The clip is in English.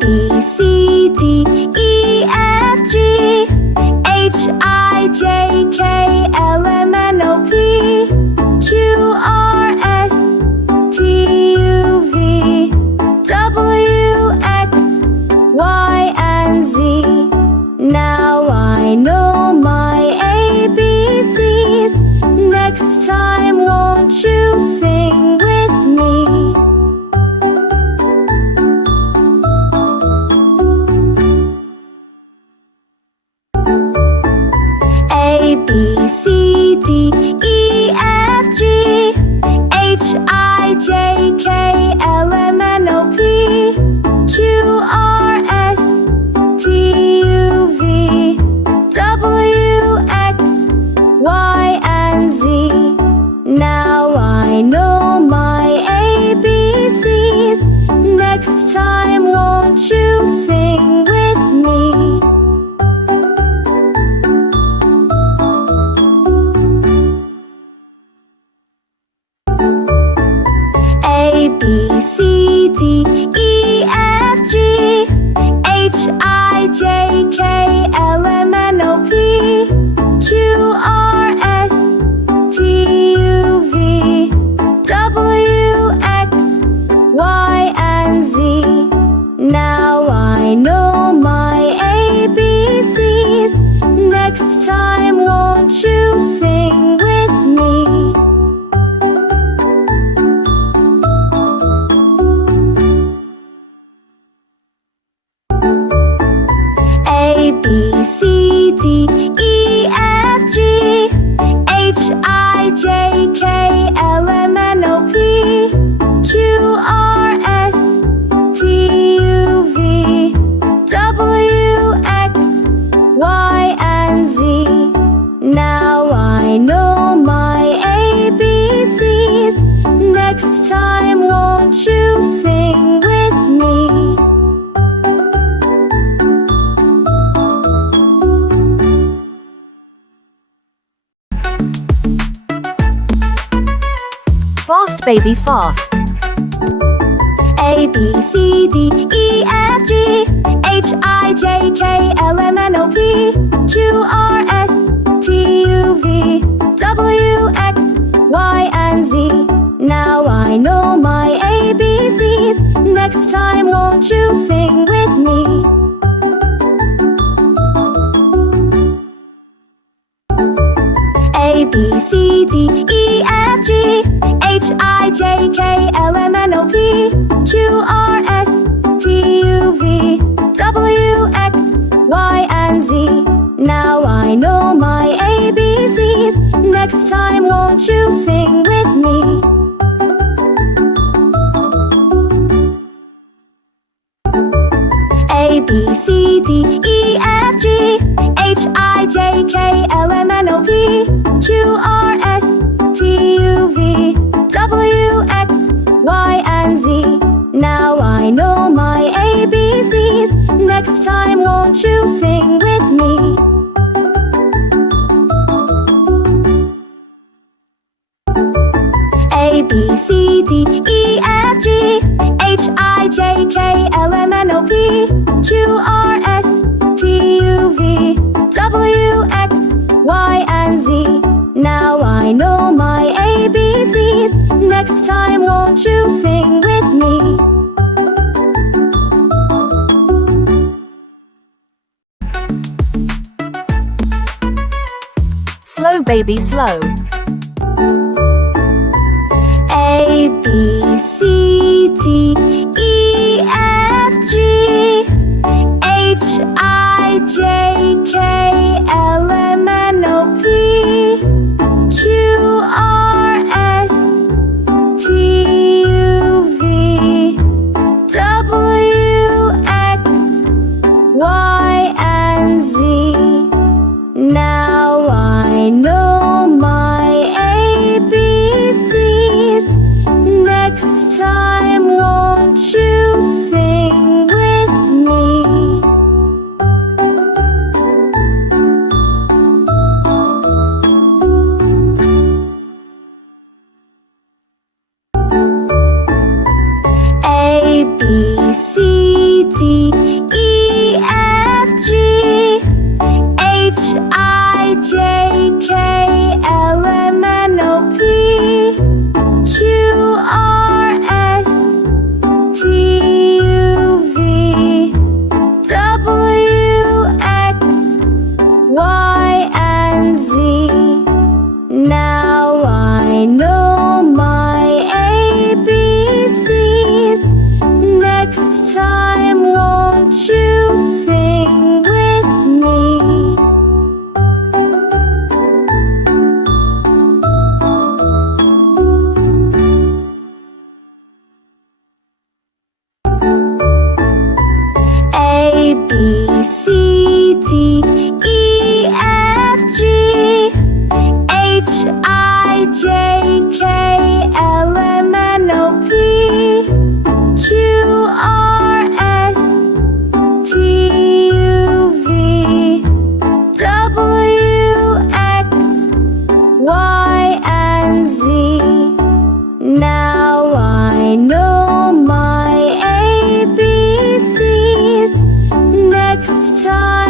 B, C, D, E, F, G, H, I, J, K, L, M, N, O, P, Q, R, S, T, U, V, W, X, Y, and Z. Now I know my ABCs. Next time, won't you sing with me? A, B, C, D, E, F, G, H, I, J, K, L, M, N, O, P, Q, R, S, T, U, V, W, X, Y, and Z. Now I know my ABCs. Next time, won't you sing with me? A, B, C, D, E, F, G, H, I, J, K, L, M, N, O, P, Q, R, S, T, U, V, W, X, Y, and Z. Now I know my ABCs. Next time, won't you sing with me? A, B, C, D, E, F, G, H, I, J, K, L, M, N, O, P, Q, R, S, T, U, V, W, X, Y, and Z. Now I know my ABCs. Next time, won't you sing with me? Fast, baby, fast. A, B, C, D, E, F, G, H, I, J, K, L, M, N, O, P, Q, R, S, T, U, V, W, X, Y, and Z. Now I know my ABCs. Next time, won't you sing with me? A, B, C, D, E, F, G, H, I, J, K, L, M, N, O, P, Q, R, S, T, U, V, W, X, Y, and Z. Now I know my ABCs. Next time, won't you sing with me? A, B, C, D, E, F, G, H, I, J, K, L, M, N, O, P, Q, R, S, T, U, V, W, X, Y, and Z. Now I know my ABCs. Next time, won't you sing with me? A, B, C, D, E, F, G, H, I, J, K, L, M, N, O, P, Q, R, S, T, U, V, W, X, Y, and Z. Now I know my ABCs. Next time, won't you sing with me? Slow, baby, slow. A, B, C, D, E, F, G, H, I, J, K, L, M, N, O, P, Q, R, S, T, U, V, W, X, Y, and Z. Now I know my ABCs. Next time, won't you sing with me? A, B, C, D, B, C, D, E, F, G, H, I, J, K, L, M, N, O, P, Q, R, S, T, U, V, W, X, Y, and Z. Now I know my ABCs. Next time